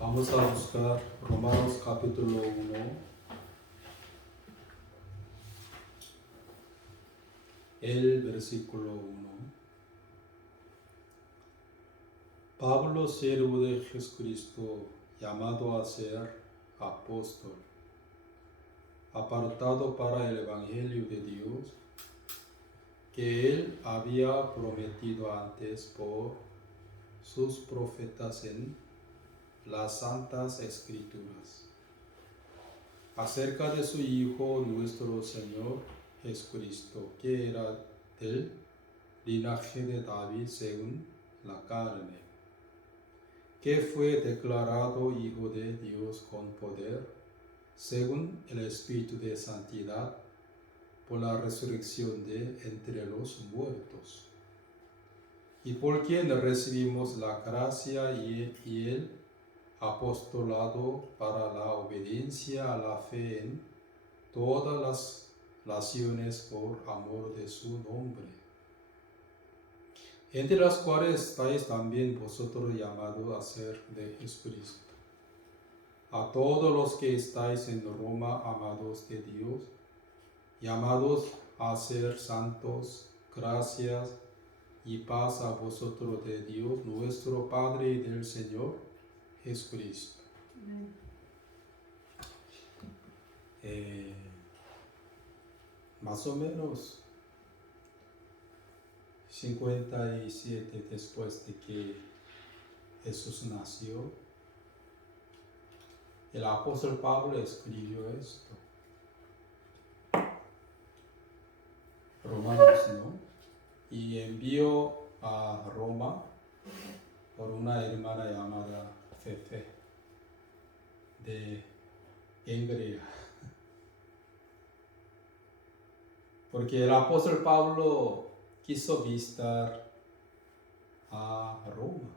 Vamos a buscar Romanos capítulo 1, el versículo 1. Pablo, siervo de Jesucristo, llamado a ser apóstol, apartado para el Evangelio de Dios, que él había prometido antes por sus profetas en las Santas Escrituras, acerca de su Hijo nuestro Señor Jesucristo, que era del linaje de David según la carne, que fue declarado Hijo de Dios con poder, según el Espíritu de Santidad, por la resurrección de entre los muertos, y por quien recibimos la gracia y el apostolado para la obediencia a la fe en todas las naciones por amor de su nombre, entre las cuales estáis también vosotros llamados a ser de Jesucristo. A todos los que estáis en Roma, amados de Dios, llamados a ser santos, gracias y paz a vosotros de Dios nuestro Padre y del Señor Jesucristo. Más o menos 57 después de que Jesús nació, el apóstol Pablo escribió esto. Romanos, ¿no? Y envió a Roma por una hermana llamada Fefe de Hungría. Porque el apóstol Pablo quiso visitar a Roma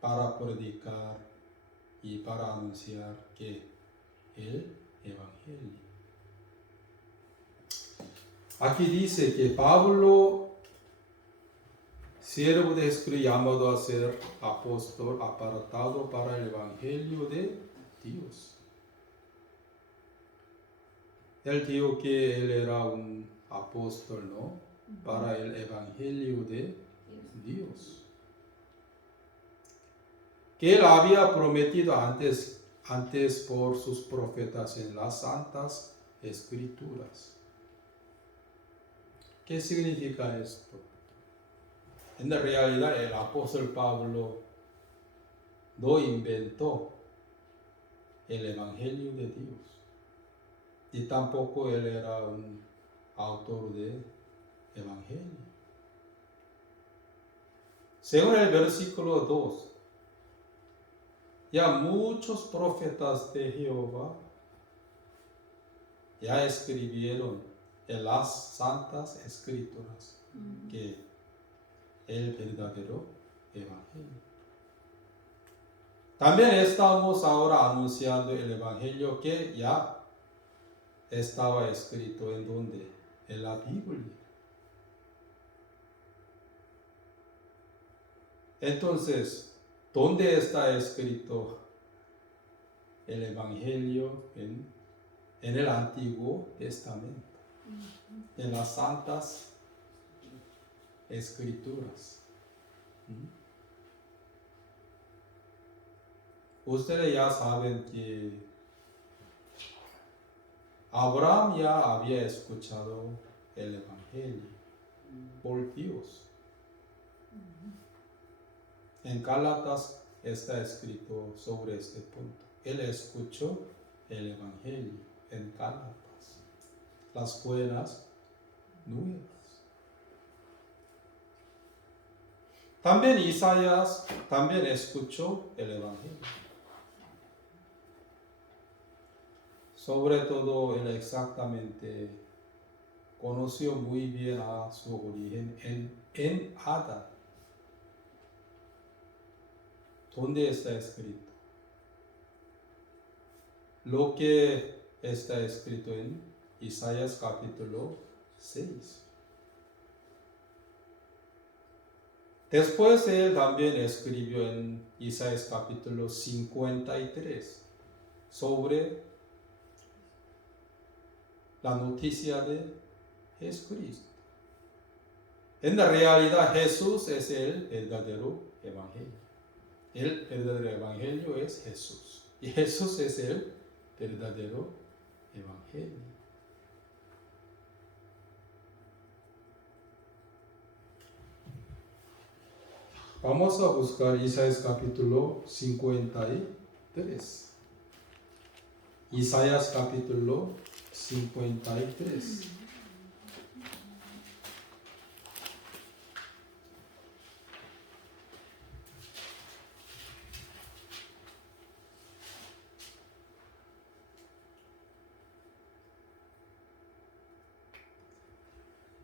para predicar y para anunciar que el Evangelio. Aquí dice que Pablo, siervo de Jesucristo, llamado a ser apóstol, apartado para el Evangelio de Dios. Él dijo que él era un apóstol, ¿no? Para el Evangelio de Dios. Que él había prometido antes por sus profetas en las Santas Escrituras. ¿Qué significa esto? En la realidad el apóstol Pablo no inventó el Evangelio de Dios. Y tampoco él era un autor de Evangelio. Según el versículo 2, ya muchos profetas de Jehová ya escribieron en las Santas Escrituras que el verdadero Evangelio. También estamos ahora anunciando el Evangelio que ya estaba escrito en donde, en la Biblia. Entonces, ¿dónde está escrito el Evangelio en el Antiguo Testamento? En las Santas Escrituras. Ustedes ya saben que Abraham ya había escuchado el Evangelio por Dios. En Gálatas está escrito sobre este punto. Él escuchó el Evangelio en Gálatas, las buenas nuevas. También Isaías también escuchó el Evangelio. Sobre todo, él exactamente conoció muy bien a su origen en Adán. ¿Dónde está escrito? Lo que está escrito en Isaías capítulo 6. Después él también escribió en Isaías capítulo 53 sobre la noticia de Jesucristo. En la realidad Jesús es el verdadero evangelio. El verdadero evangelio es Jesús. Y Jesús es el verdadero evangelio. Vamos a buscar Isaías capítulo 53. Isaías capítulo 53.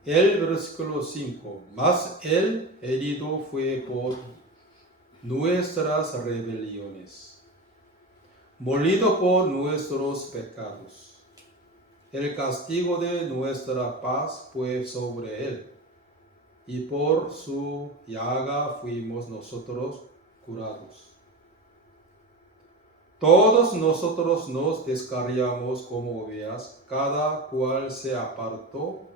El versículo 5. Mas el herido fue por nuestras rebeliones, molido por nuestros pecados. El castigo de nuestra paz fue sobre él, y por su llaga fuimos nosotros curados. Todos nosotros nos descarriamos como ovejas, cada cual se apartó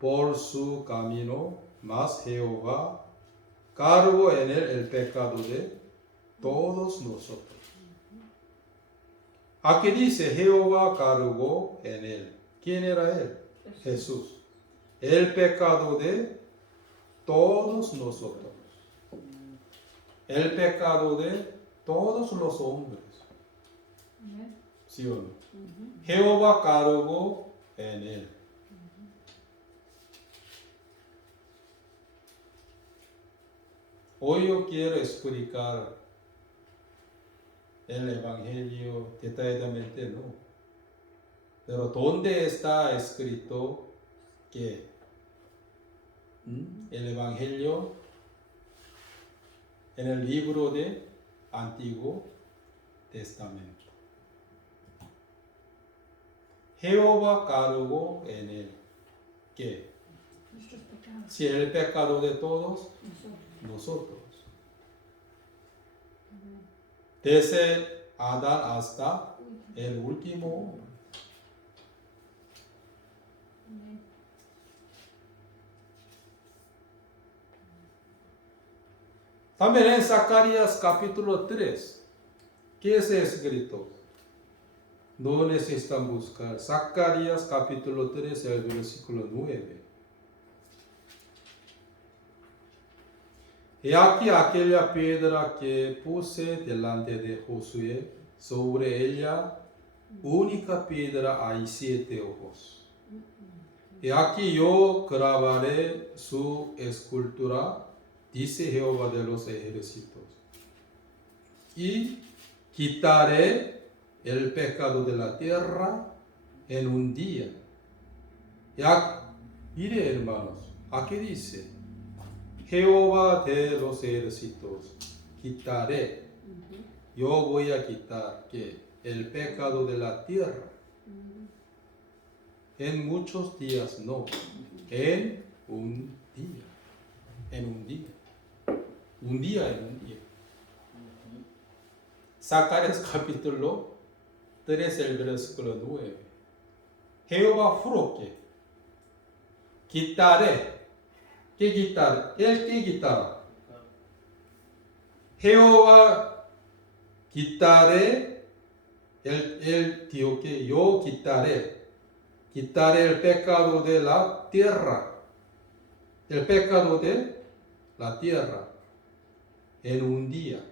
por su camino, mas Jehová cargó en él el pecado de todos nosotros. Aquí dice Jehová cargó en él. ¿Quién era él? Jesús. El pecado de todos nosotros. El pecado de todos los hombres. ¿Sí o no? Jehová cargó en él. Hoy yo quiero explicar el Evangelio detalladamente, no. Pero ¿dónde está escrito que el Evangelio en el libro de Antiguo Testamento? Jehová cargó en él ¿qué? Si el pecado de todos nosotros. Desde Adán hasta el último hombre. También en Zacarías capítulo 3, ¿qué es escrito? No necesitan buscar. Zacarías capítulo 3, el versículo 9. He aquí aquella piedra que puse delante de Josué, sobre ella única piedra hay 7 ojos. He aquí yo grabaré su escultura, dice Jehová de los ejércitos, y quitaré el pecado de la tierra en un día. Mire hermanos, aquí dice Jehová de los ejércitos, quitaré. Yo voy a quitar ¿qué? El pecado de la tierra. En muchos días, no. En un día. En un día. Un día en un día. Zacarías capítulo 3, el versículo 9. Jehová juró que quitaré. ¿Qué quitar? ¿El qué quitar? Jehová quitaré, él dijo que yo quitaré el pecado de la tierra, el pecado de la tierra en un día,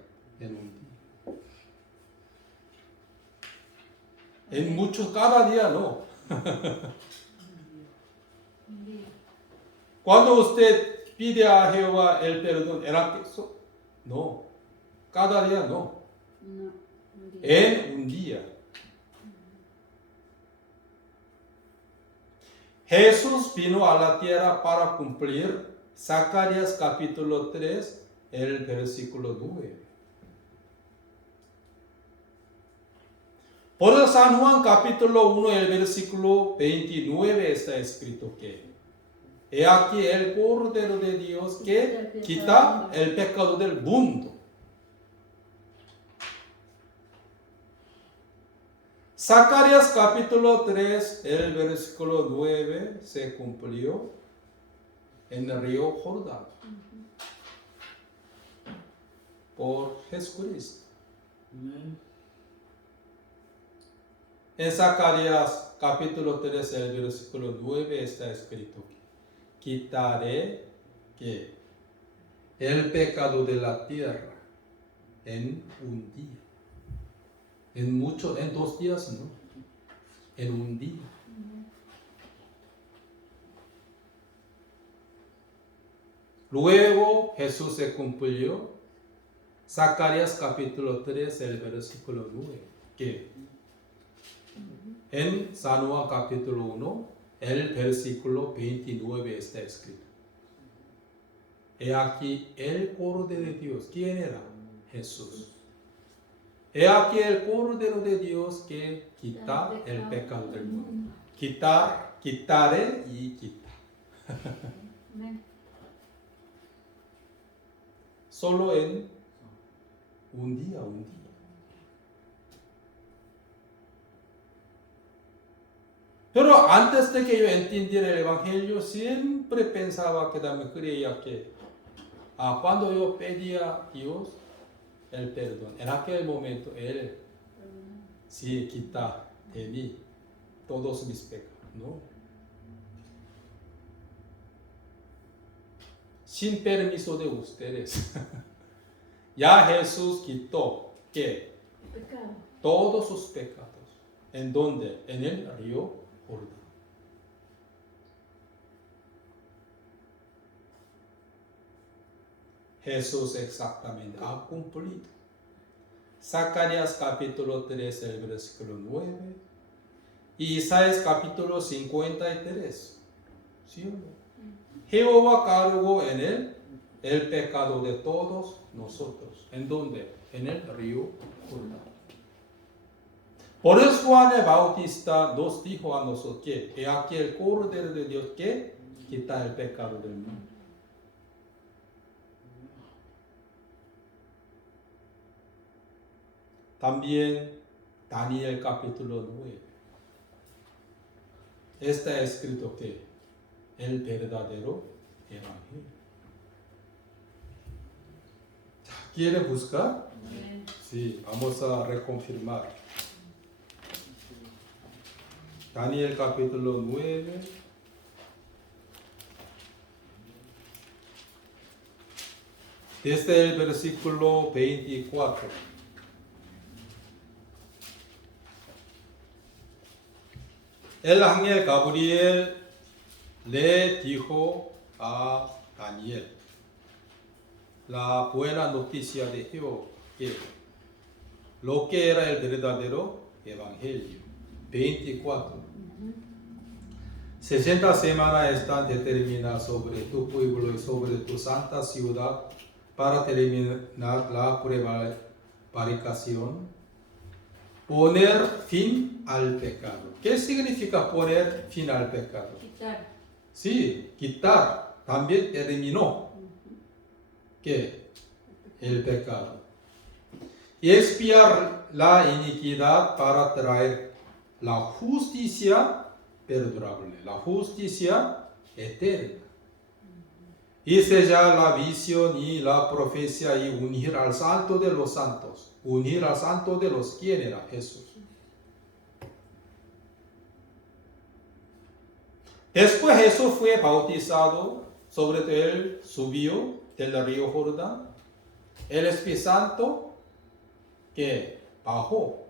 en muchos, cada día no. Cuando usted pide a Jehová el perdón, ¿era eso? No. Cada día no. En un día. Jesús vino a la tierra para cumplir Zacarías capítulo 3, el versículo 9. Por San Juan capítulo 1, el versículo 29 está escrito que he aquí el Cordero de Dios que quita el pecado del mundo. Zacarías capítulo 3, el versículo 9 se cumplió en el río Jordán por Jesucristo. En Zacarías capítulo 3, el versículo 9 está escrito: quitaré que el pecado de la tierra en un día. En 2 días, no. En un día. Luego Jesús se cumplió. Zacarías capítulo 3, el versículo 9. Que en San Juan capítulo 1, el versículo 29 está escrito: he aquí el Cordero de Dios. ¿Quién era? Jesús. He aquí el Cordero de Dios que quita el pecado del mundo. Quitaré y quita. Solo en un día. Pero antes de que yo entendiera el Evangelio, siempre pensaba que también creía que cuando yo pedía a Dios el perdón, en aquel momento Él sí quita de mí todos mis pecados, ¿no? Sin permiso de ustedes. Ya Jesús quitó ¿qué? Todos sus pecados. ¿En dónde? En el río Jordán. Jesús exactamente ha cumplido. Zacarías capítulo 3, el versículo 9. Y Isaías capítulo 53. ¿Sí o no? Jehová cargó en él el pecado de todos nosotros. ¿En dónde? En el río Jordán. Por eso Juan el Bautista nos dijo a nosotros que he aquí el Cordero de Dios que quita el pecado del mundo. También Daniel capítulo 9. Está escrito que el verdadero evangelio. ¿Quiere buscar? Sí, vamos a reconfirmar. Daniel capítulo 9. Desde el versículo 24. El ángel Gabriel le dijo a Daniel la buena noticia de Jehová, que lo que era el verdadero evangelio. 24. 60 semanas están determinadas sobre tu pueblo y sobre tu santa ciudad para terminar la prevaricación, poner fin al pecado. ¿Qué significa poner fin al pecado? Quitar. Sí, quitar. También terminó. ¿Qué? El pecado. Y expiar la iniquidad para traer la justicia perdurable, la justicia eterna. Y sellar la visión y la profecía y unir al santo de los santos. Unir al santo de los, ¿quién era? Jesús. Después Jesús fue bautizado, sobre él subió del río Jordán. El Espíritu Santo que bajó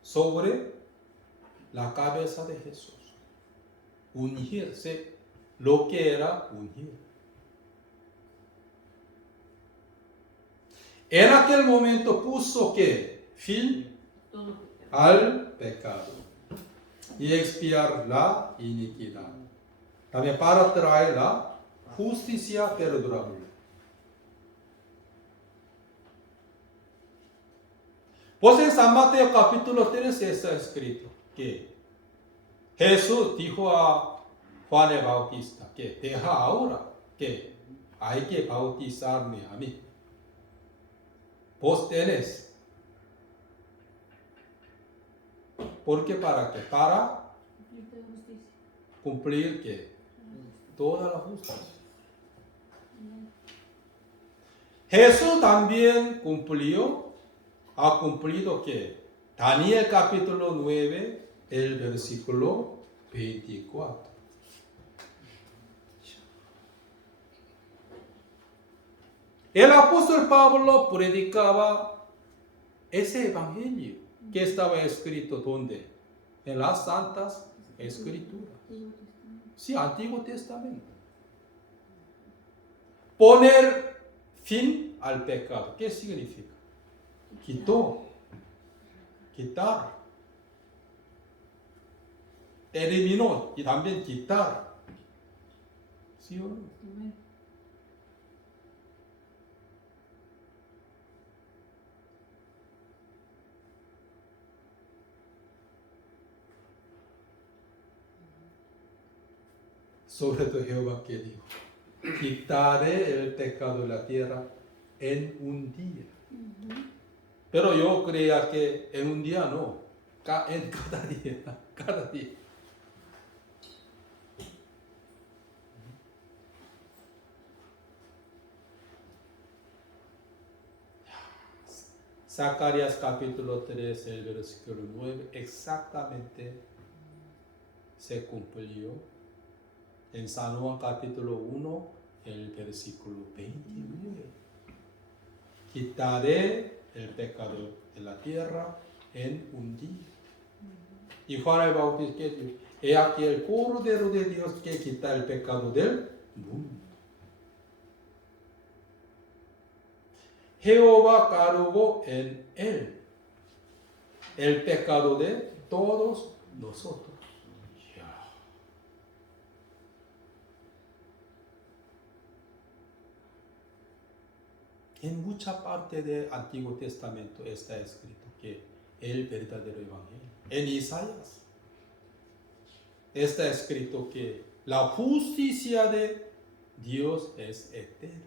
sobre la cabeza de Jesús. Ungirse, lo que era ungir. En aquel momento puso que fin al pecado y expiar la iniquidad. También para traer la justicia perdurable. Pues en San Mateo capítulo 13 está escrito que Jesús dijo a Juan el Bautista, que deja ahora que hay que bautizarme a mí. Vos tenés. ¿Por qué? ¿Para qué? Para cumplir que toda la justicia. Jesús también ha cumplido que Daniel capítulo 9, el versículo 24. El apóstol Pablo predicaba ese evangelio que estaba escrito ¿dónde? En las Santas Escrituras. Sí, Antiguo Testamento. Poner fin al pecado. ¿Qué significa? Quitar. Eliminó y también quitar. ¿Sí o no? Sobre todo Jehová que dijo, quitaré el pecado de la tierra en un día. Pero yo creía que en un día no, en cada día. Zacarías capítulo 3, el versículo 9, exactamente se cumplió. En San Juan capítulo 1, el versículo 29. Quitaré el pecado de la tierra en un día. Y Juan el Bautista que dijo, he aquí el Cordero de Dios que quita el pecado del mundo. Jehová cargó en él el pecado de todos nosotros. En mucha parte del Antiguo Testamento está escrito que el verdadero evangelio. En Isaías está escrito que la justicia de Dios es eterna.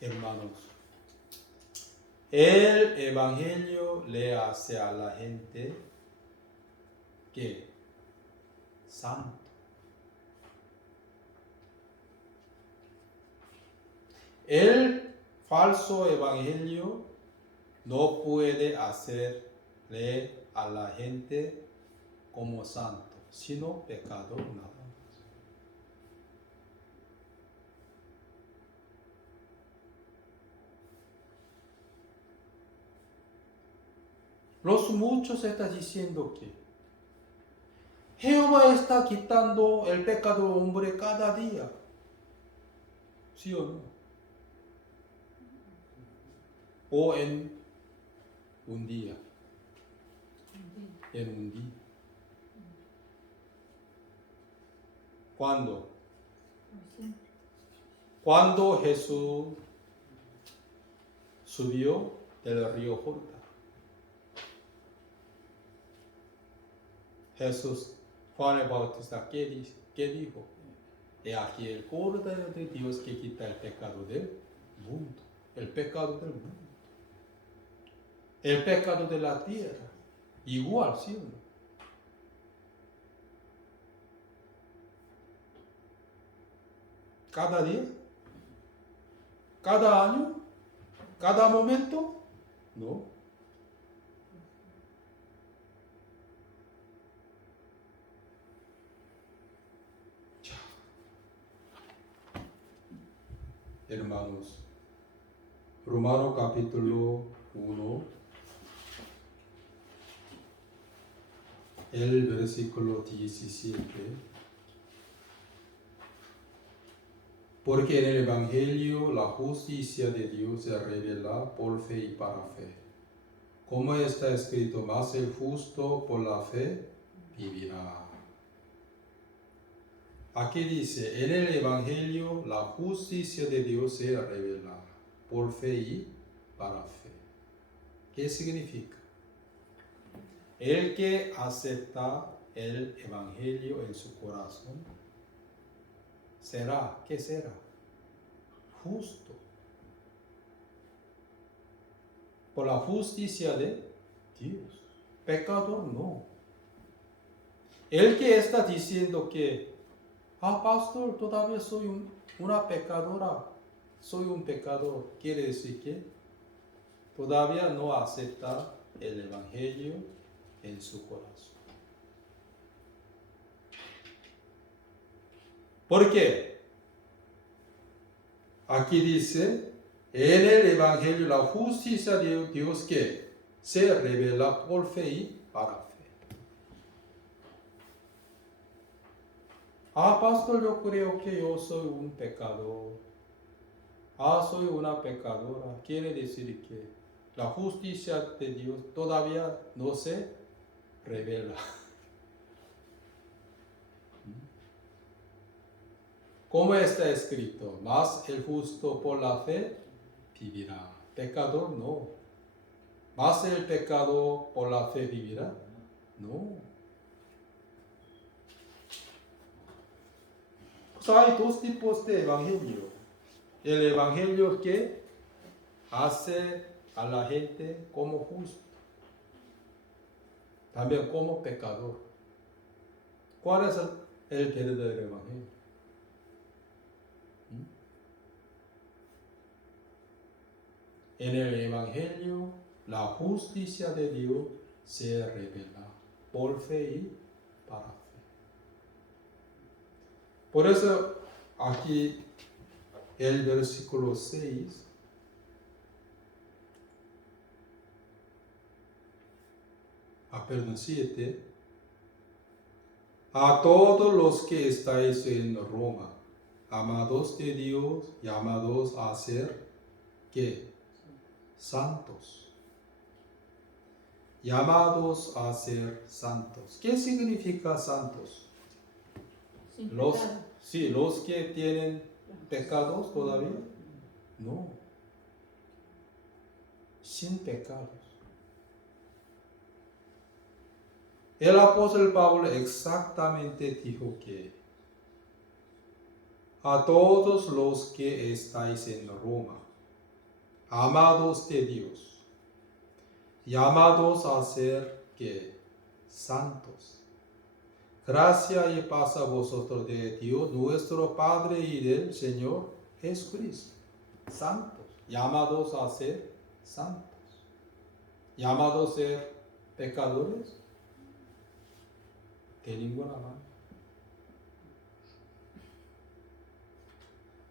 Hermanos, el evangelio le hace a la gente que santo. El falso evangelio no puede hacerle a la gente como santo, sino pecador nada más. Los muchos están diciendo que Jehová está quitando el pecado del hombre cada día. ¿Sí o no? O en un día. En un día. ¿Cuándo? Cuando Jesús subió del río Jordán. Jesús, Juan el Bautista, ¿qué dijo? He aquí el Cordero de Dios que quita el pecado del mundo. El pecado del mundo. El pecado de la tierra. Igual, ¿sí o no? Cada día, cada año, cada momento, no. Hermanos, Romanos capítulo 1, el versículo 17. Porque en el Evangelio la justicia de Dios se revela por fe y para fe. Como está escrito, mas el justo por la fe vivirá. Aquí dice, en el Evangelio la justicia de Dios se revela por fe y para fe. ¿Qué significa? El que acepta el Evangelio en su corazón será, ¿qué será? Justo. Por la justicia de Dios. Pecador no. El que está diciendo que, pastor, todavía soy una pecadora, soy un pecador, quiere decir que todavía no acepta el Evangelio en su corazón. ¿Por qué? Aquí dice, en el Evangelio la justicia de Dios que se revela por fe y para fe. Pastor, yo creo que yo soy un pecador. Soy una pecadora. Quiere decir que la justicia de Dios todavía no se revela. Como está escrito, mas el justo por la fe vivirá. Pecador no. Mas el pecador por la fe vivirá. No. Pues hay dos tipos de evangelio. El evangelio que hace a la gente como justo, también como pecador. ¿Cuál es el verdadero evangelio? En el evangelio, la justicia de Dios se revela por fe y para fe. Por eso aquí el versículo 6 7. A todos los que estáis en Roma, amados de Dios, llamados a ser, ¿qué? Santos. Llamados a ser santos. ¿Qué significa santos? Los que tienen pecados todavía. No. Sin pecados. El apóstol Pablo exactamente dijo que a todos los que estáis en Roma, amados de Dios, llamados a ser que santos. Gracia y paz a vosotros de Dios, nuestro Padre y del Señor Jesucristo. Santos, llamados a ser santos. Llamados a ser pecadores. De ninguna manera.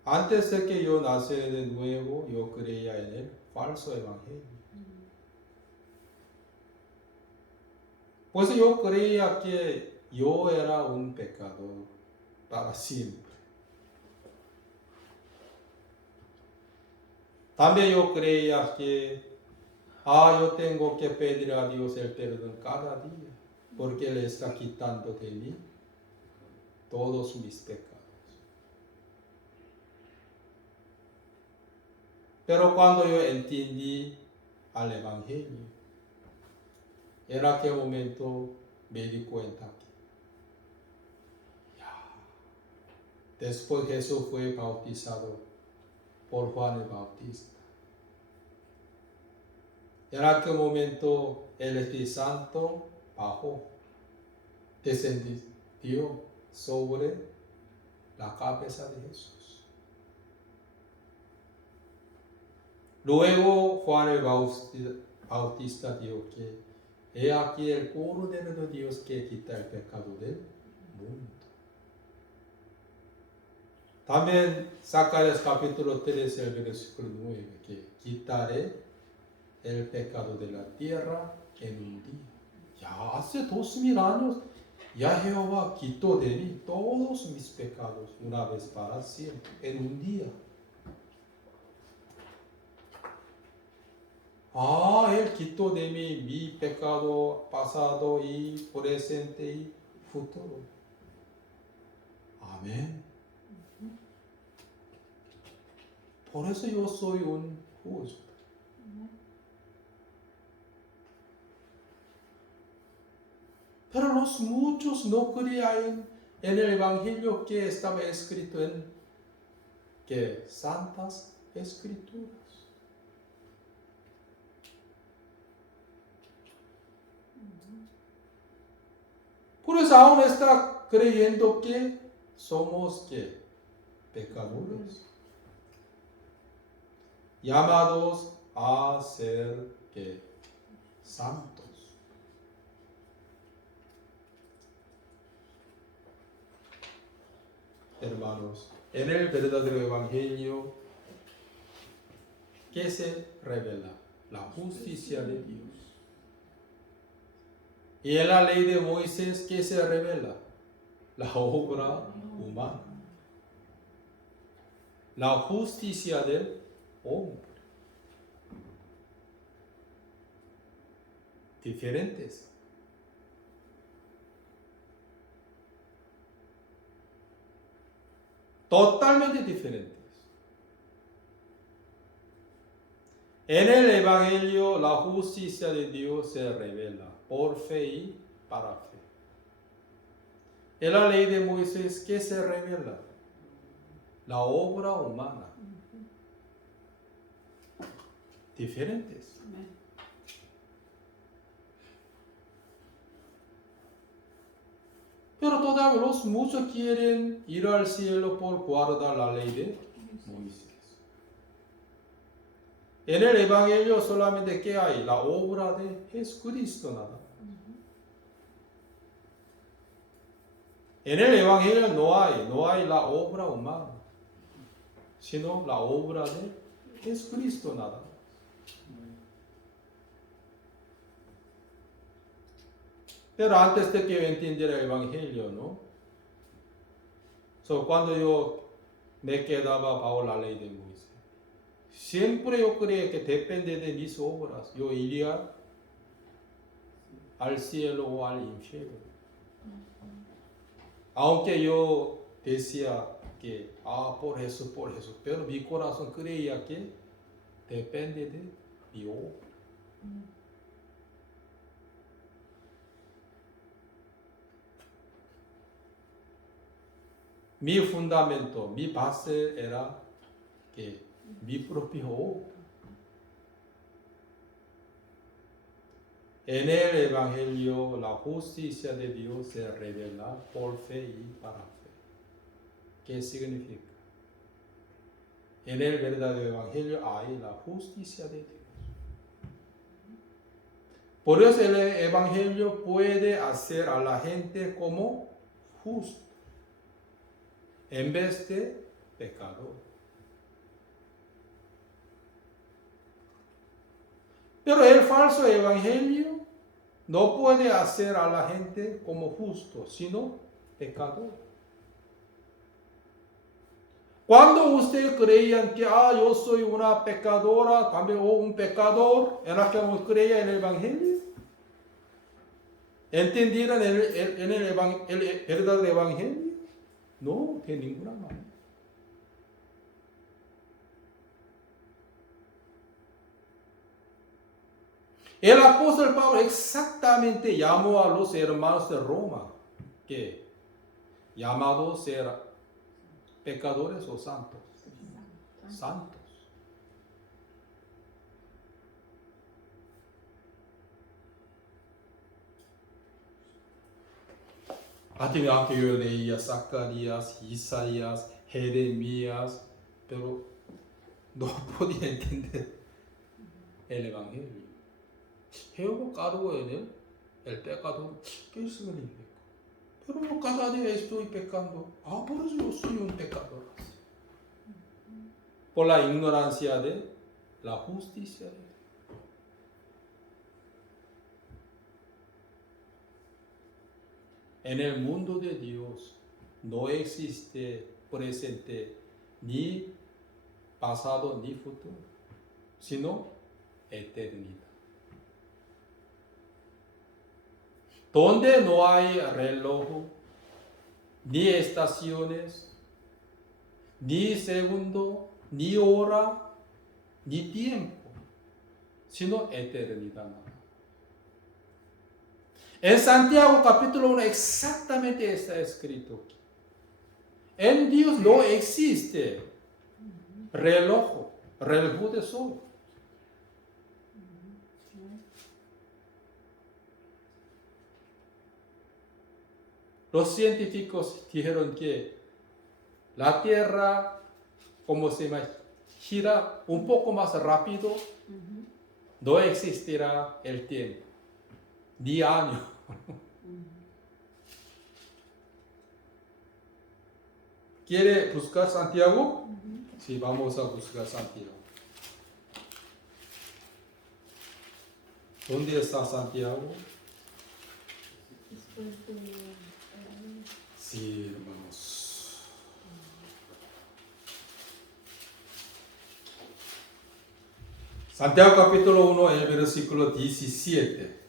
Antes de que yo naciera de nuevo, yo creía en el falso evangelio. Pues yo creía que yo era un pecador para siempre. También yo creía que yo tengo que pedir a Dios el perdón cada día, porque Él está quitando de mí todos mis pecados. Pero cuando yo entendí al Evangelio, en aquel momento me di cuenta que después Jesús fue bautizado por Juan el Bautista. En aquel momento el Espíritu Santo bajó, descendió sobre la cabeza de Jesús. Luego Juan el Bautista dijo que he aquí el Cordero de Dios que quita el pecado del mundo. También Zacarías capítulo 13, el versículo 9, que quitaré el pecado de la tierra en un día. Ya hace 2000 años, ya Jehová quitó de mí todos mis pecados una vez para siempre, en un día. Él quitó de mí mi pecado pasado y presente y futuro. Amén. Por eso yo soy un justo. Pero los muchos no creían en el Evangelio que estaba escrito en que Santas Escrituras. Por eso aún está creyendo que somos ¿qué? Pecadores. Llamados a ser ¿qué? Santos. Hermanos, en el verdadero Evangelio, ¿qué se revela? La justicia de Dios. Y en la ley de Moisés, ¿qué se revela? La obra humana. La justicia del hombre. Diferentes. Totalmente diferentes. En el Evangelio, la justicia de Dios se revela por fe y para fe. En la ley de Moisés, ¿qué se revela? La obra humana. Diferentes. Pero todavía los muchos quieren ir al cielo por guardar la ley de Moisés. En el Evangelio solamente ¿qué hay? La obra de Jesucristo nada. En el Evangelio no hay la obra humana, sino la obra de Jesucristo nada. Pero antes de que yo entendiera el Evangelio, ¿no? Cuando yo me quedaba bajo la ley de Moisés, siempre yo creía que depende de mis obras, yo iría al cielo o al infierno. Aunque yo decía que, por eso, pero mi corazón creía que depende de mi obra. Mi fundamento, mi base era que mi propia obra. En el Evangelio, la justicia de Dios se revela por fe y para fe. ¿Qué significa? En el verdadero Evangelio hay la justicia de Dios. Por eso el Evangelio puede hacer a la gente como justo en vez de pecador. Pero el falso evangelio no puede hacer a la gente como justo, sino pecador. Cuando ustedes creían que yo soy una pecadora también, o un pecador, ¿era que creía en el evangelio? ¿Entendieron el verdadero evangelio? No, de ninguna manera. El apóstol Pablo exactamente llamó a los hermanos de Roma, que llamados ser pecadores o santos. Santos. Aunque yo leía Zacarías, Isaías, Jeremías, pero no podía entender el evangelio. Jehová cargó en él el pecado. ¿Qué significa? Pero yo cada día estoy pecando. Por eso yo soy un pecador. Por la ignorancia de la justicia de Dios. En el mundo de Dios no existe presente ni pasado ni futuro, sino eternidad. Donde no hay reloj, ni estaciones, ni segundo, ni hora, ni tiempo, sino eternidad. En Santiago capítulo 1 exactamente está escrito. En Dios no existe reloj de sol. Los científicos dijeron que la Tierra, como se llama, gira un poco más rápido, no existirá el tiempo, ni año. ¿Quiere buscar Santiago? Sí, vamos a buscar Santiago. ¿Dónde está Santiago? Sí, hermanos. Santiago capítulo 1, el versículo 17.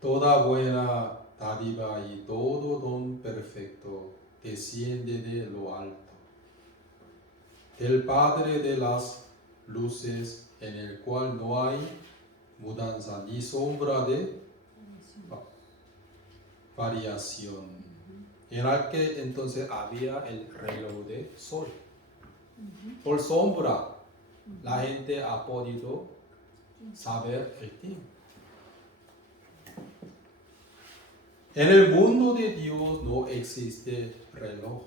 Toda buena dádiva y todo don perfecto desciende de lo alto, del Padre de las luces, en el cual no hay mudanza ni sombra de variación. En aquel entonces había el reloj de sol. Por sombra, la gente ha podido saber el tiempo. En el mundo de Dios no existe reloj.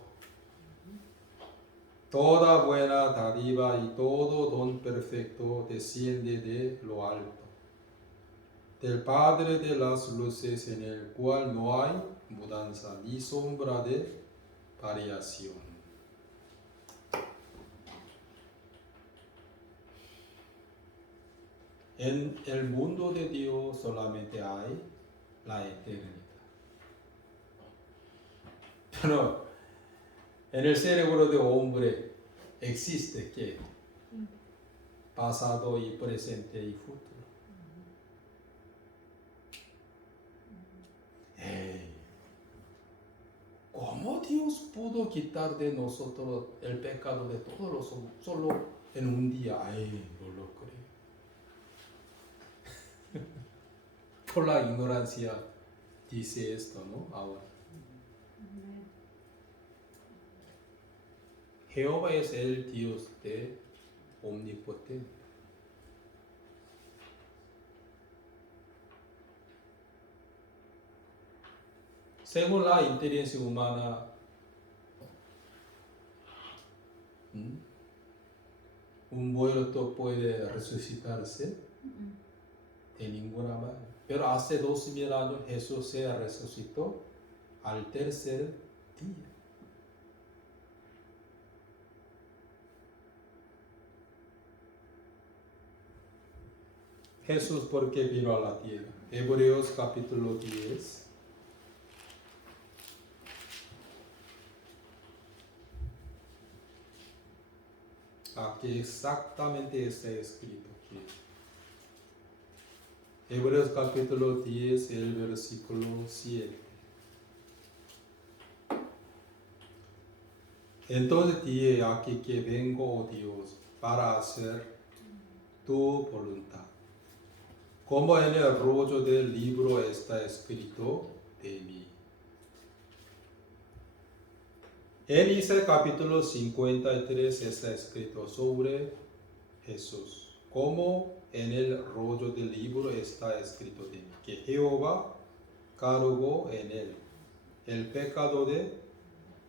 Toda buena dádiva y todo don perfecto desciende de lo alto, del Padre de las luces, en el cual no hay mudanza ni sombra de variación. En el mundo de Dios solamente hay la eternidad. Pero en el cerebro de hombre existe que pasado y presente y futuro. ¿Cómo Dios pudo quitar de nosotros el pecado de todos los hombres solo en un día? No lo creo. Por la ignorancia dice esto, ¿no? Ahora. Jehová es el Dios de omnipotente. Según la inteligencia humana, un muerto puede resucitarse de ninguna manera. Pero hace 2000 años Jesús se resucitó al tercer día. Jesús, ¿por qué vino a la tierra? Hebreos capítulo 10. Aquí exactamente está escrito aquí. Hebreos capítulo 10, el versículo 7. Entonces dije aquí que vengo, oh Dios, para hacer tu voluntad. Como en el rollo del libro está escrito de mí. En Isaías capítulo 53 está escrito sobre Jesús. Como en el rollo del libro está escrito de mí, que Jehová cargó en él el pecado de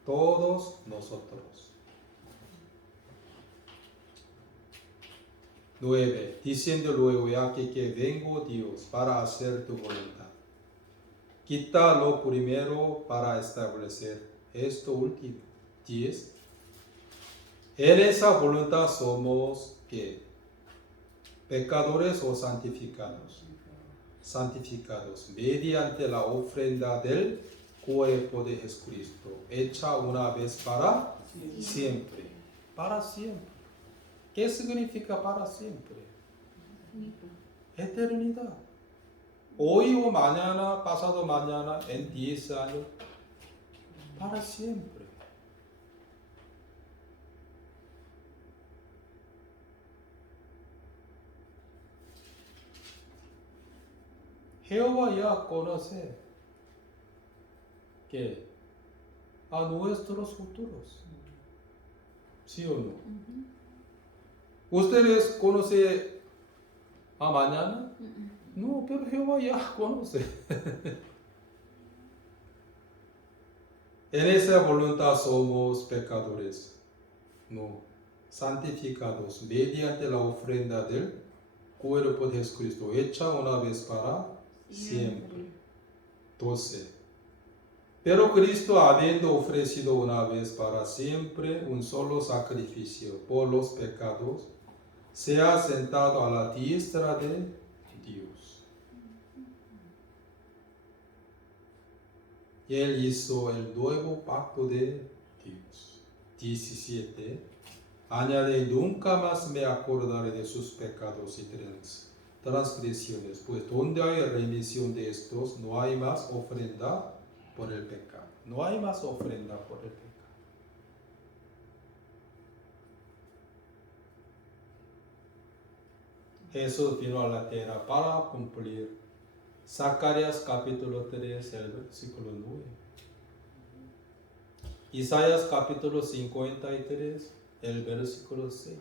todos nosotros. 9. Diciendo luego, ya que vengo, Dios, para hacer tu voluntad. Quita lo primero para establecer esto último. 10. En esa voluntad somos ¿qué? Pecadores o santificados. Santificados mediante la ofrenda del cuerpo de Jesucristo, hecha una vez para siempre. Para siempre. ¿Qué significa para siempre? eternidad. Hoy o mañana, pasado mañana, en 10 años, para siempre. Jehová ya conoce que a nuestros futuros. ¿Sí o no? ¿Ustedes conocen a mañana? No, pero Jehová ya conoce. En esa voluntad somos pecadores, no, santificados mediante la ofrenda del cuerpo de Jesucristo, hecha una vez para siempre. 12. Pero Cristo, habiendo ofrecido una vez para siempre un solo sacrificio por los pecados, se ha sentado a la diestra de Dios. Y Él hizo el nuevo pacto de Dios. 17. Añade, nunca más me acordaré de sus pecados y transgresiones, pues donde hay remisión de estos, no hay más ofrenda por el pecado. No hay más ofrenda por el pecado. Jesús vino a la tierra para cumplir Zacarías capítulo 3, el versículo 9. Isaías capítulo 53, el versículo 6.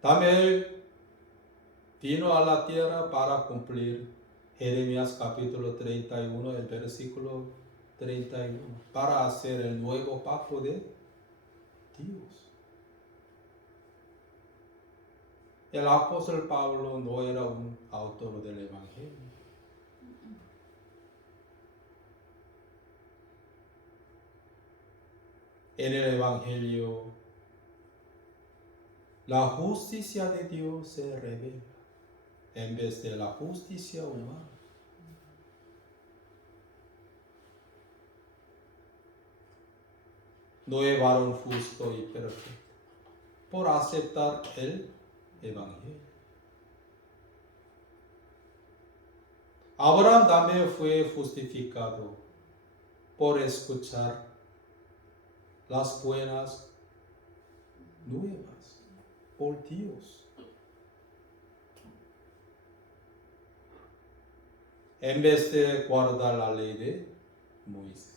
También vino a la tierra para cumplir Jeremías capítulo 31, el versículo 31, para hacer el nuevo pacto de Dios. El apóstol Pablo no era un autor del Evangelio. En el Evangelio, la justicia de Dios se revela en vez de la justicia humana. No hay varón justo y perfecto por aceptar el Evangelio. Abraham también fue justificado por escuchar las buenas nuevas por Dios, en vez de guardar la ley de Moisés.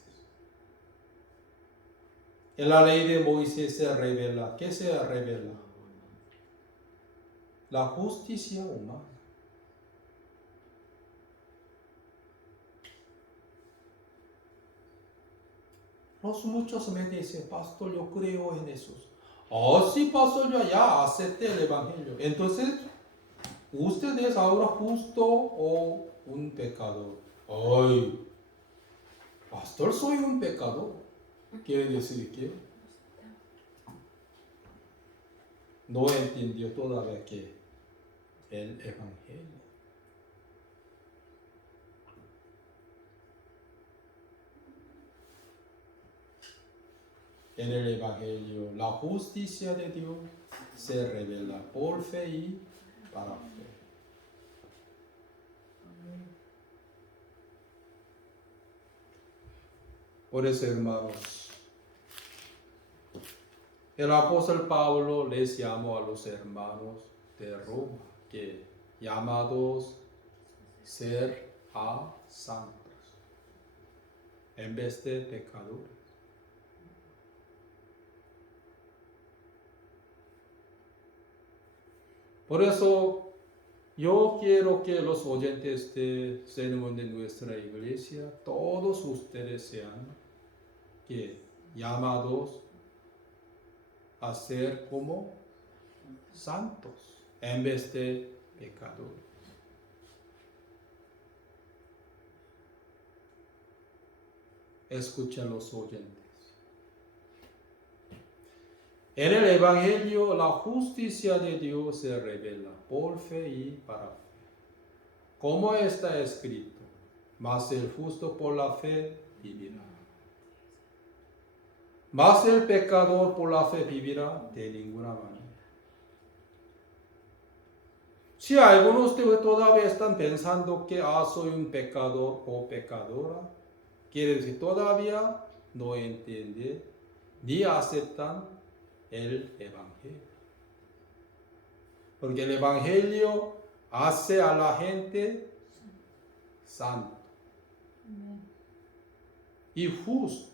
En la ley de Moisés se revela, ¿qué se revela? La justicia humana. Los muchos me dicen, pastor, yo creo en Jesús. Oh, sí, pastor, yo ya acepté el Evangelio. Entonces, ¿usted es ahora justo o un pecador? Ay, pastor, soy un pecador. Quiere decir que no entendió todavía que el Evangelio. En el Evangelio, la justicia de Dios se revela por fe y para fe. Por eso, hermanos, el apóstol Pablo les llamó a los hermanos de Roma, que llamados ser a santos, en vez de pecadores. Por eso, yo quiero que los oyentes de sermón de nuestra iglesia, todos ustedes sean llamados a ser como santos en vez de pecadores. Escuchen los oyentes. En el Evangelio, la justicia de Dios se revela por fe y para fe. Como está escrito, mas el justo por la fe vivirá. Mas el pecador por la fe vivirá de ninguna manera. Si algunos de ustedes todavía están pensando que soy un pecador o pecadora, quiere decir todavía no entiende ni aceptan el Evangelio. Porque el Evangelio hace a la gente santo y justo.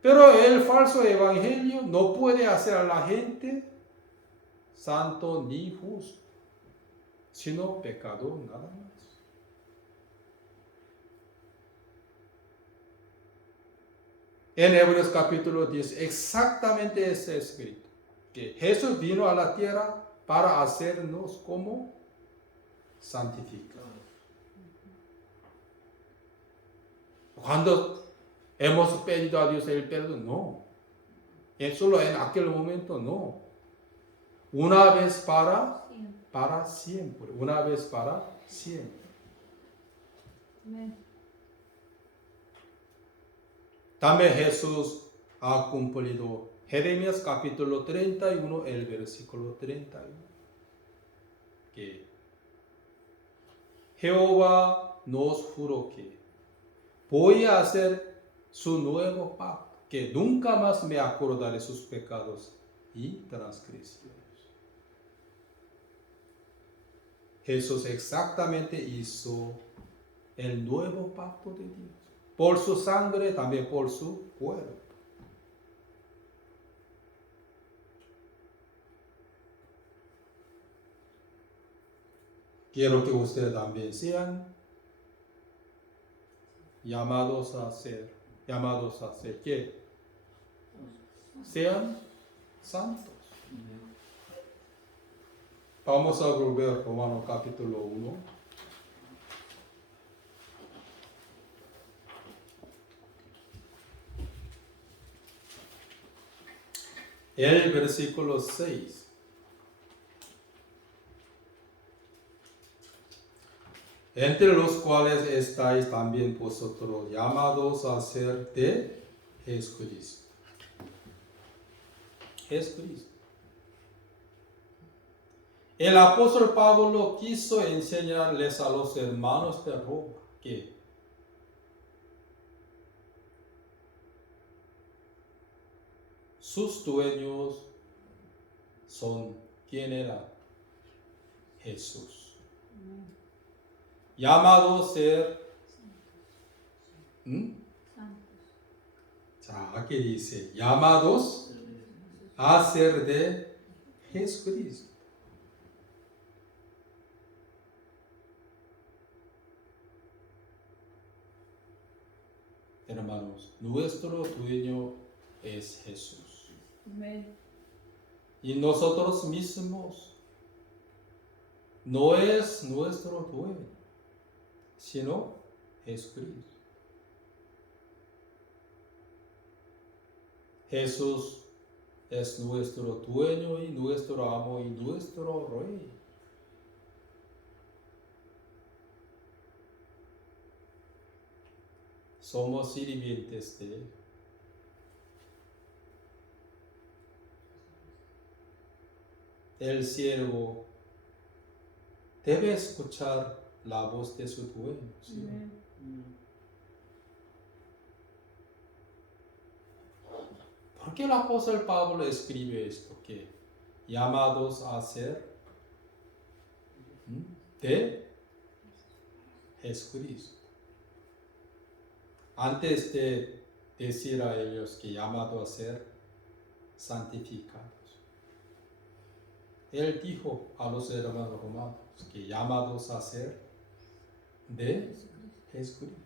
Pero el falso Evangelio no puede hacer a la gente santo ni justo, sino pecador nada más. En Hebreos capítulo 10 exactamente es escrito que Jesús vino a la tierra para hacernos como santificados. Cuando hemos pedido a Dios el perdón, no. Solo en aquel momento, no. Una vez para siempre. Una vez para siempre. También Jesús ha cumplido Jeremías capítulo 31, el versículo 31. Que Jehová nos juró que voy a hacer su nuevo pacto, que nunca más me acordaré sus pecados y transgresiones. Jesús exactamente hizo el nuevo pacto de Dios. Por su sangre, también por su cuerpo. Quiero que ustedes también sean llamados a ser ¿qué? Sean santos. Vamos a volver a Romanos capítulo 1. El versículo 6. Entre los cuales estáis también vosotros llamados a ser de Jesucristo. Jesucristo. El apóstol Pablo quiso enseñarles a los hermanos de Roma que sus dueños son, ¿quién era? Jesús. Llamados a ser aquí dice, llamados a ser de Jesucristo. Hermanos, nuestro dueño es Jesús. Amén. Y nosotros mismos no es nuestro dueño, sino Jesucristo. Jesús es nuestro dueño y nuestro amo y nuestro rey. Somos sirvientes de Él. El siervo debe escuchar la voz de su dueño. ¿Sí? ¿Por qué el apóstol Pablo escribe esto? Que llamados a ser de Jesucristo. Antes de decir a ellos que llamados a ser santificados, él dijo a los hermanos romanos que llamados a ser de Jesucristo.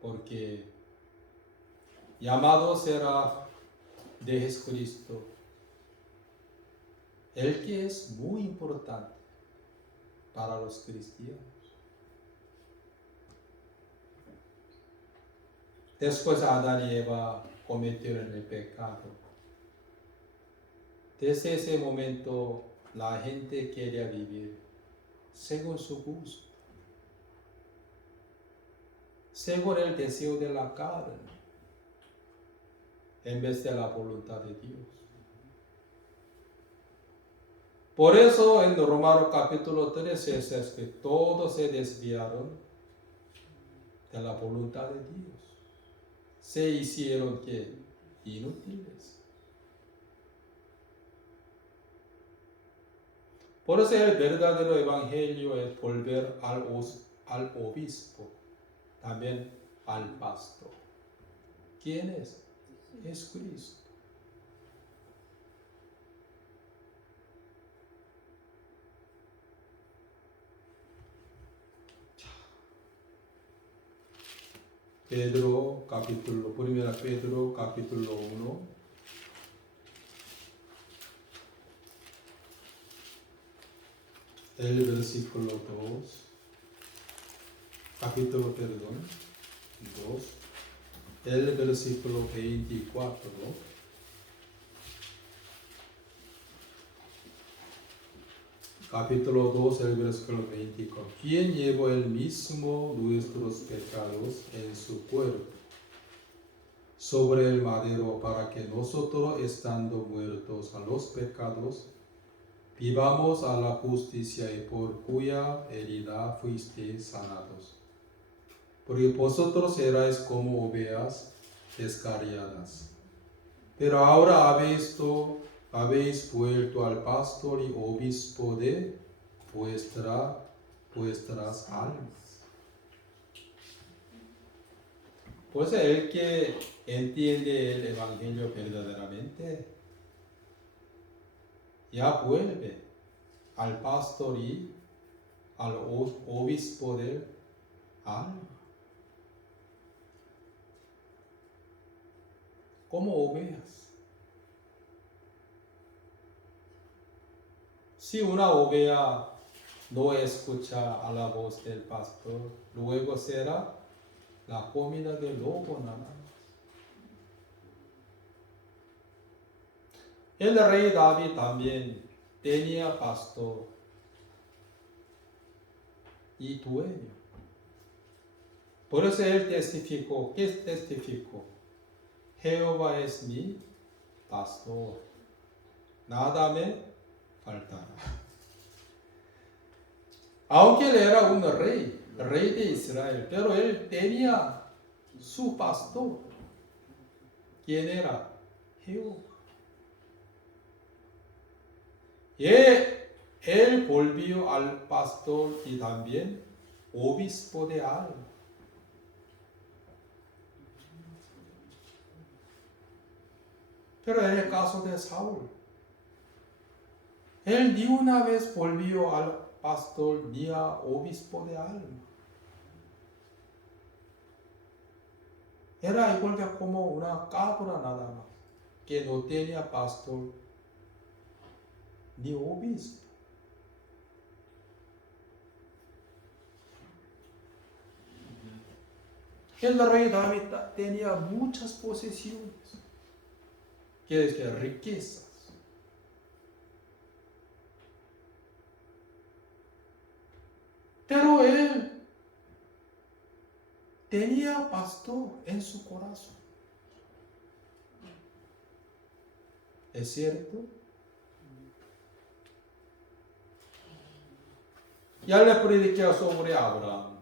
Porque llamado será de Jesucristo, el que es muy importante para los cristianos. Después Adán y Eva cometieron el pecado. Desde ese momento la gente quería vivir según su gusto, según el deseo de la carne. en vez de la voluntad de Dios. Por eso en Romanos capítulo 13 es que todos se desviaron de la voluntad de Dios. Se hicieron que inútiles. Por eso el verdadero evangelio es volver al obispo, también al pastor. ¿Quién es? Es Cristo. Pedro capítulo, primera Pedro capítulo 1. El versículo 2. Capítulo, perdón, 2. El versículo 24. Capítulo 2, el versículo 24. ¿Quién llevó el mismo nuestros pecados en su cuerpo sobre el madero para que nosotros, estando muertos a los pecados, vivamos a la justicia, y por cuya herida fuisteis sanados? Porque vosotros erais como ovejas descarriadas, pero ahora habéis vuelto al pastor y obispo de vuestras almas. Pues el que entiende el evangelio verdaderamente ya vuelve al pastor y al obispo del alma. Como ovejas. Si una oveja no escucha a la voz del pastor, luego será la comida del lobo nada más. El rey David también tenía pastor y dueño. Por eso él testificó. ¿Qué testificó? Jehová es mi pastor, nada me faltará. Aunque él era un rey de Israel, pero él tenía su pastor. ¿Quién era? Jehová. Y él volvió al pastor y también obispo de alma. Pero en el caso de Saúl, él ni una vez volvió al pastor ni a obispo de alma. Era igual que como una cabra nada más, que no tenía pastor ni obispo. El rey David tenía muchas posesiones, que es que riquezas. Pero él tenía pastor en su corazón. ¿Es cierto? Ya le prediqué sobre Abraham.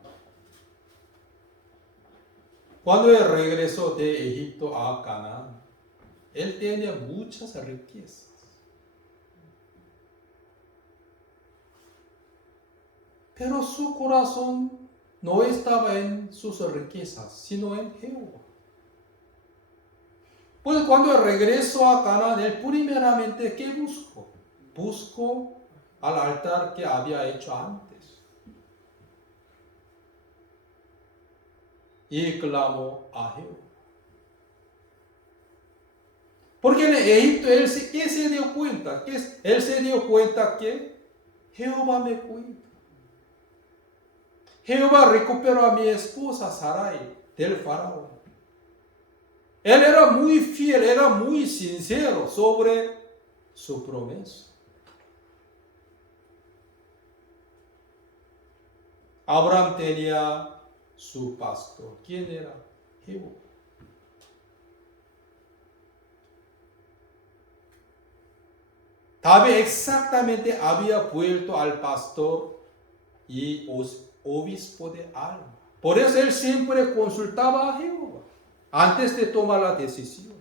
Cuando él regresó de Egipto a Canaán, él tenía muchas riquezas. Pero su corazón no estaba en sus riquezas, sino en Jehová. Pues cuando regresó a Canaán, él primeramente, ¿qué buscó? Buscó al altar que había hecho antes. Y clamó a Jehová. Porque en Egipto él se dio cuenta, él se dio cuenta que Jehová me cuida. Jehová recuperó a mi esposa Sarai del faraón. Él era muy fiel, era muy sincero sobre su promesa. Abraham tenía su pastor. ¿Quién era? Jehová. David exactamente había vuelto al pastor y obispo de Alba. Por eso él siempre consultaba a Jehová antes de tomar la decisión.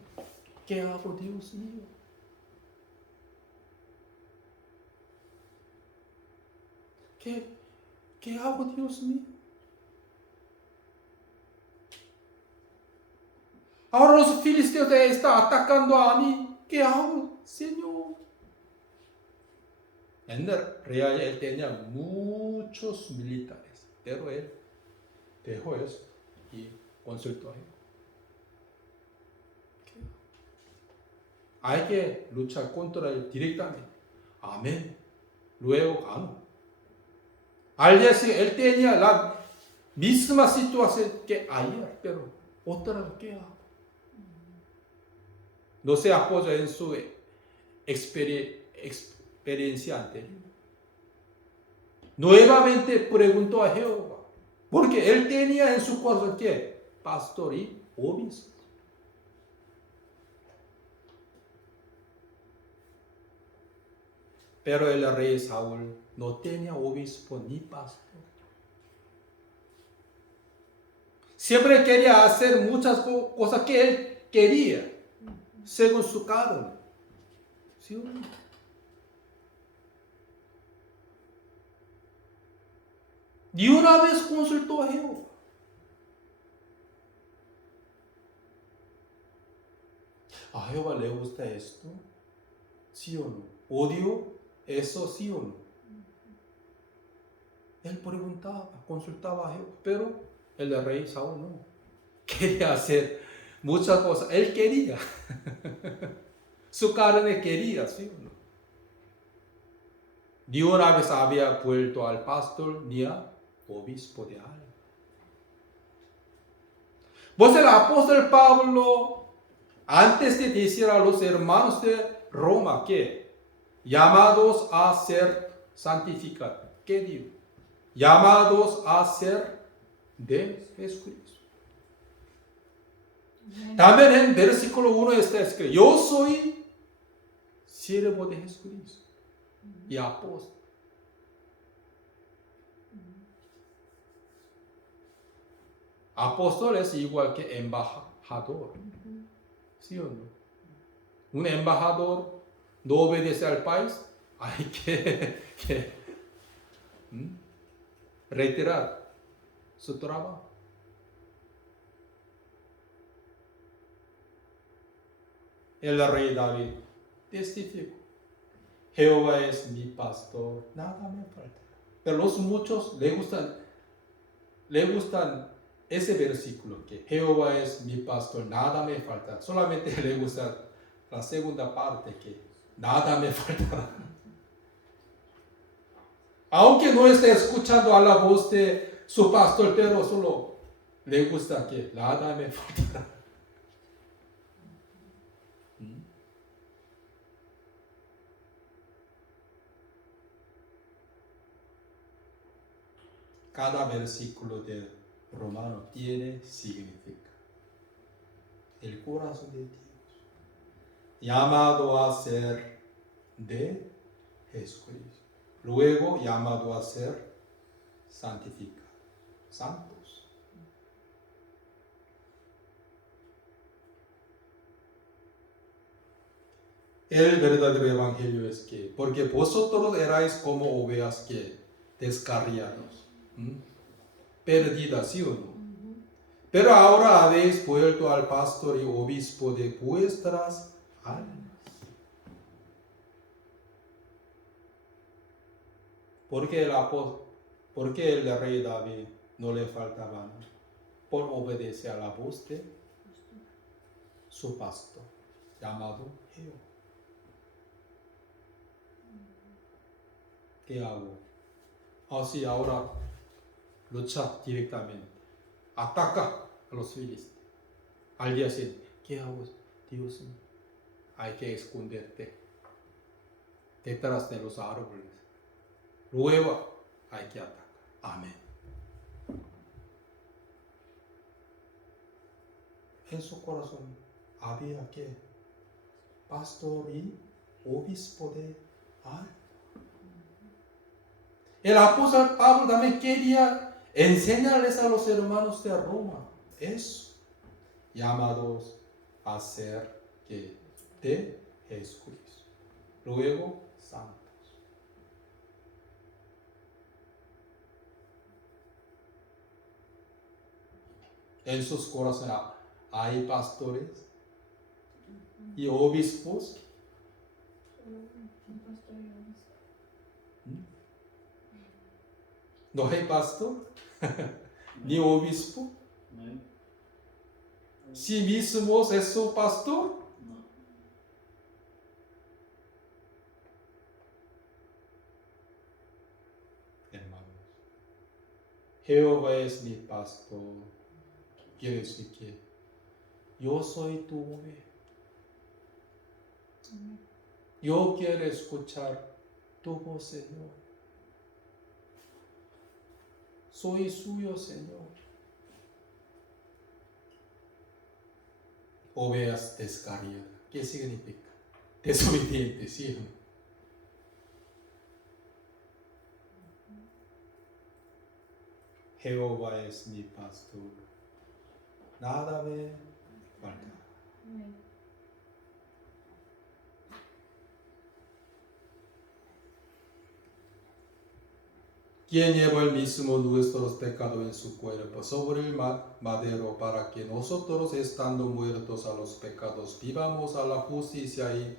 ¿Qué hago, Dios mío? ¿Qué hago, Dios mío? Ahora los filisteos están atacando a mí. ¿Qué hago, Señor? En realidad él tenía muchos militares, pero él dejó eso y consultó a él. Hay que luchar contra él directamente. Amén. Luego ganó. Al día siguiente él tenía la misma situación que ayer, pero otra vez, ¿qué hago? No se apoya en su experiencia anterior. Nuevamente preguntó a Jehová, porque él tenía en su corazón que pastor y obispo. Pero el rey Saúl no tenía obispo ni pastor. Siempre quería hacer muchas cosas que él quería, según su carne. ¿Sí o no? Y una vez consultó a Jehová. ¿A Jehová le gusta esto? ¿Sí o no? ¿Odio eso? ¿Sí o no? Él preguntaba, consultaba a Jehová, pero el rey Saúl no. Quería hacer muchas cosas. Él quería. Su carne quería, ¿sí o no? Ni una vez había vuelto al pastor ni al obispo de Alba. Pues el apóstol Pablo, antes de decir a los hermanos de Roma que llamados a ser santificados, ¿qué dijo? Llamados a ser de Jesucristo. También en versículo 1 está escrito, yo soy siervo de Jesucristo y apóstol. Apóstol es igual que embajador. ¿Sí o no? Un embajador no obedece al país, hay que retirar su trabajo. El rey David testificó, Jehová es mi pastor, nada me falta. Pero los muchos le gustan ese versículo, que Jehová es mi pastor, nada me falta. Solamente le gusta la segunda parte, que nada me faltará. Aunque no esté escuchando a la voz de su pastor, pero solo le gusta que nada me faltará. Cada versículo de Romano tiene significado. El corazón de Dios, llamado a ser de Jesucristo. Luego llamado a ser santificado, santos. El verdadero evangelio es que, porque vosotros erais como ovejas que descarriados, perdidas, ¿sí o no? Pero ahora habéis vuelto al pastor y obispo de vuestras almas. Porque el rey David no le faltaba nada, por obedecer a la voz de su pastor, llamado Jehová. ¿Qué hago? Así ahora lucha directamente, ataca a los filisteos. Al día siguiente, ¿qué hago? Dios mío, hay que esconderte detrás de los árboles. Luego hay que atacar. Amén. En su corazón había que pastor y obispo de alma. El apóstol Pablo también quería enseñarles a los hermanos de Roma eso, llamados a ser que de Jesucristo, luego santos. En sus corazones hay pastores y obispos. ¿No hay pastor? ¿Ni obispo? ¿Sí mismos es su pastor? Hermanos, Jehová es mi pastor. Quiere decir que yo soy tu oveja. Yo quiero escuchar tu voz, Señor. Soy suyo, Señor. Ovejas descarriadas. ¿Qué significa? Desobedientes, ¿sí? Jehová es mi pastor. Nada me faltará. Quien llevó el mismo nuestros pecados en su cuerpo sobre el madero para que nosotros, estando muertos a los pecados, vivamos a la justicia, y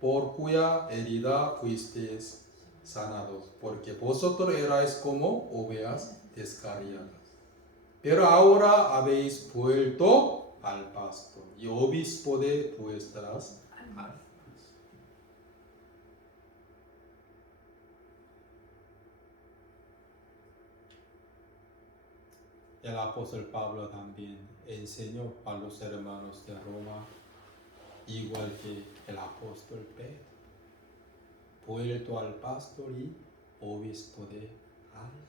por cuya herida fuisteis sanados, porque vosotros erais como ovejas descarriadas. Pero ahora habéis vuelto al pasto y obispo de vuestras almas. El apóstol Pablo también enseñó a los hermanos de Roma, igual que el apóstol Pedro, vuelto al pastor y obispo de alma.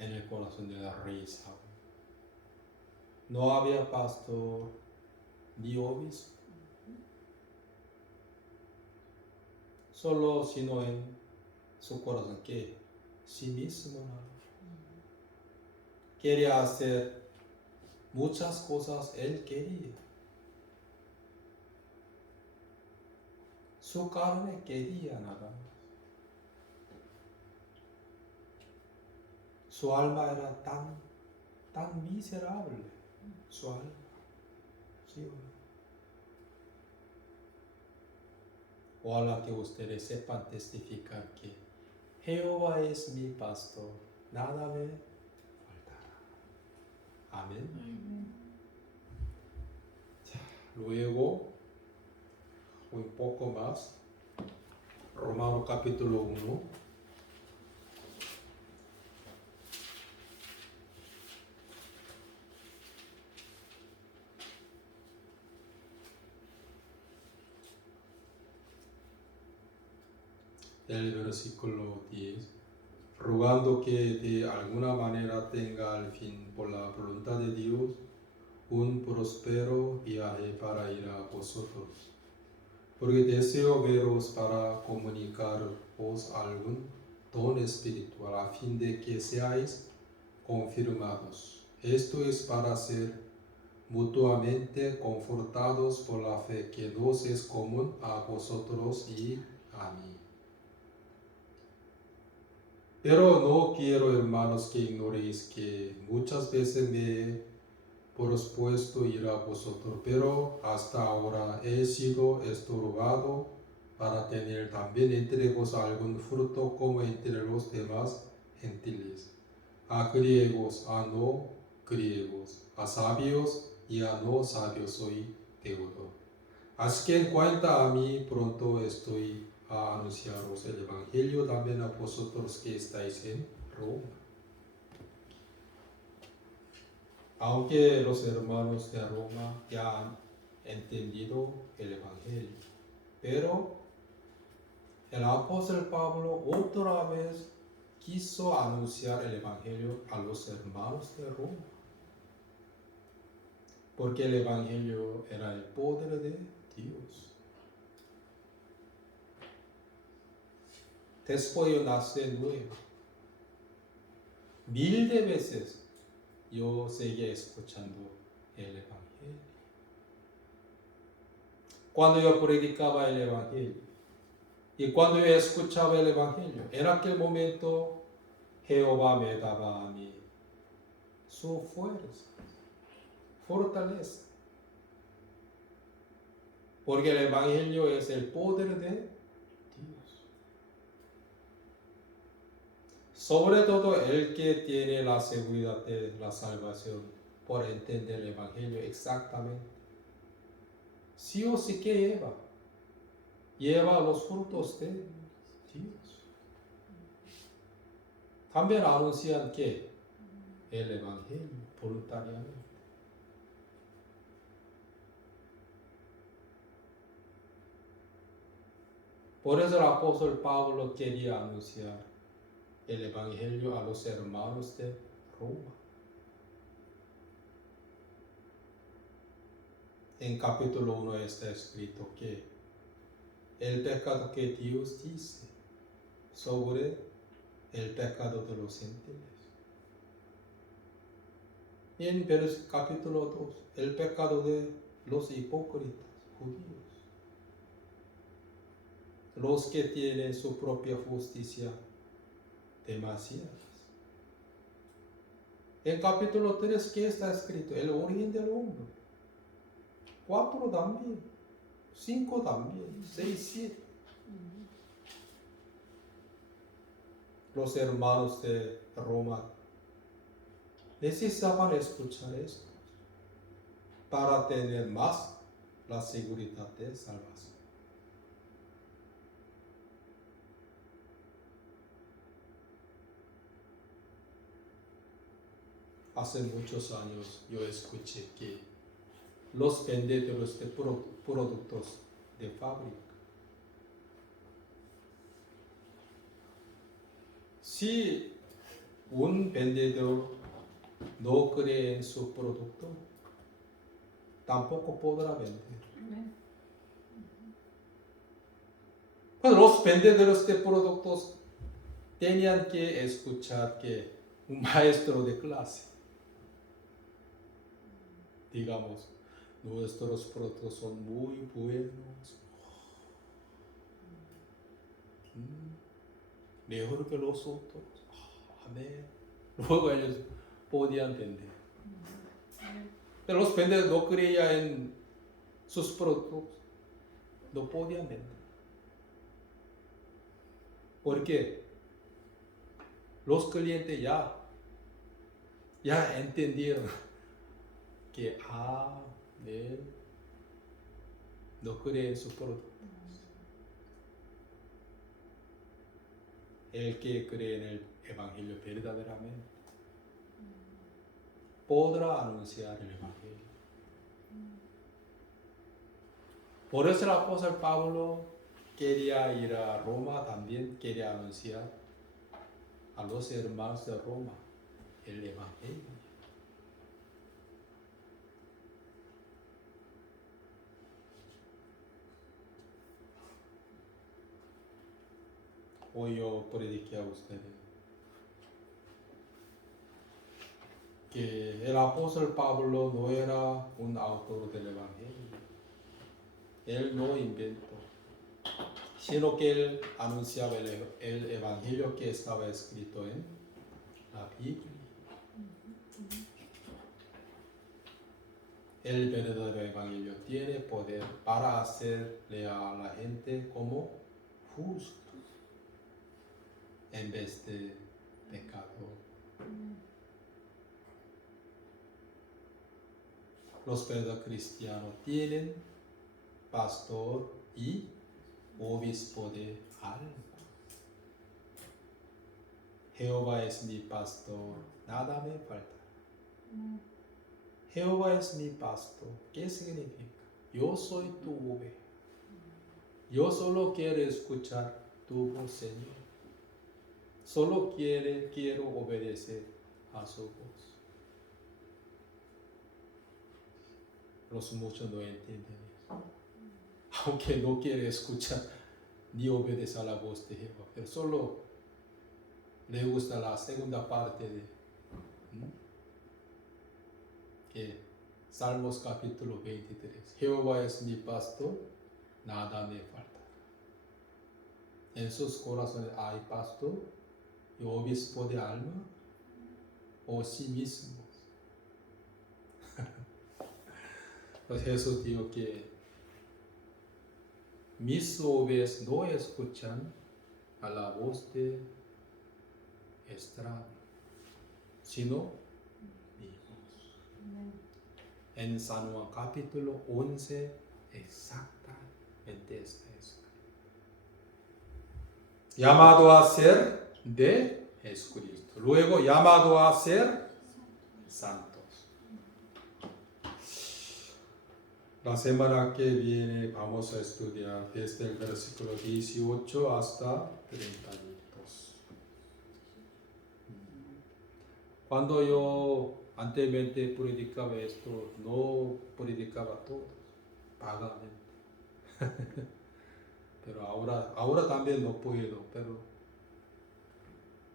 En el corazón del rey Saúl no había pastor ni obispo, solo sino en su corazón que sí mismo quería hacer muchas cosas. Él quería, su carne quería nada más. Su alma era tan miserable, su alma. ¿Sí? Ojalá que ustedes sepan testificar que Jehová es mi pastor, nada me faltará. Amén. Luego, un poco más, Romanos capítulo 1. El versículo 10, rogando que de alguna manera tenga al fin, por la voluntad de Dios, un próspero viaje para ir a vosotros, porque deseo veros para comunicaros algún don espiritual, a fin de que seáis confirmados. Esto es para ser mutuamente confortados por la fe que nos es común a vosotros y a mí. Pero no quiero, hermanos, que ignoréis que muchas veces me he propuesto ir a vosotros, pero hasta ahora he sido estorbado para tener también entre vos algún fruto como entre los demás gentiles, a griegos, a no griegos, a sabios y a no sabios soy deudor. Así que en cuanto a mí, pronto estoy a anunciaros el Evangelio también a vosotros que estáis en Roma. Aunque los hermanos de Roma ya han entendido el Evangelio, pero el apóstol Pablo otra vez quiso anunciar el Evangelio a los hermanos de Roma. porque el Evangelio era el poder de Dios. Después yo nací nuevo. 1000 de veces yo seguía escuchando el Evangelio. Cuando yo predicaba el Evangelio y cuando yo escuchaba el Evangelio, en aquel momento Jehová me daba a mí su fuerza, fortaleza. Porque el Evangelio es el poder de Dios. Sobre todo el que tiene la seguridad de la salvación por entender el Evangelio exactamente. Sí o sí que lleva los frutos de Dios. También anuncian que el Evangelio voluntariamente. Por eso el apóstol Pablo quería anunciar el Evangelio a los hermanos de Roma. En capítulo 1 está escrito que el pecado que Dios dice sobre el pecado de los gentiles. Y en capítulo 2, el pecado de los hipócritas judíos. Los que tienen su propia justicia demasiadas. En capítulo 3, ¿qué está escrito? El origen del hombre. 4 también, 5 también, 6, 7. Los hermanos de Roma necesitaban escuchar esto para tener más la seguridad de salvación. Hace muchos años yo escuché que los vendedores de productos de fábrica, si un vendedor no cree en su producto, tampoco podrá vender. Pues los vendedores de productos tenían que escuchar que un maestro de clase, digamos, nuestros productos son muy buenos, mejor que los otros. Amén. Luego ellos podían vender. Pero los vendedores no creían en sus productos, no podían vender. ¿Por qué? Los clientes ya entendieron que no cree en sus productos. El que cree en el Evangelio verdaderamente podrá anunciar el Evangelio. Por eso el apóstol Pablo quería ir a Roma, también quería anunciar a los hermanos de Roma el Evangelio. Hoy yo prediqué a ustedes que el apóstol Pablo no era un autor del Evangelio. Él no inventó, sino que él anunciaba el Evangelio que estaba escrito en la Biblia. El verdadero Evangelio tiene poder para hacerle a la gente como justo en vez de pecador. Los verdaderos cristianos tienen pastor y obispo de alma. Jehová es mi pastor, nada me falta. Jehová es mi pastor. ¿Qué significa? Yo soy tu oveja. Yo solo quiero escuchar tu voz, Señor. Solo quiero obedecer a su voz. los muchos no entienden eso. Aunque no quiere escuchar ni obedece a la voz de Jehová, pero solo le gusta la segunda parte de que Salmos capítulo 23. Jehová es mi pastor, nada me falta. En sus corazones hay pastor y obispo de alma o sí mismos. Pues Jesús dijo que mis ovejas no escuchan a la voz de extraño, sino mi voz. En San Juan capítulo 11 exactamente está escrito. Llamado a ser de Jesucristo. Luego llamado a ser santos. La semana que viene vamos a estudiar desde el versículo 18 hasta 32. Cuando yo anteriormente predicaba esto, no predicaba todo, vagamente. Pero ahora también no puedo, pero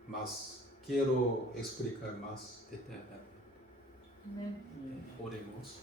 más quiero explicar más detalladamente. Oremos.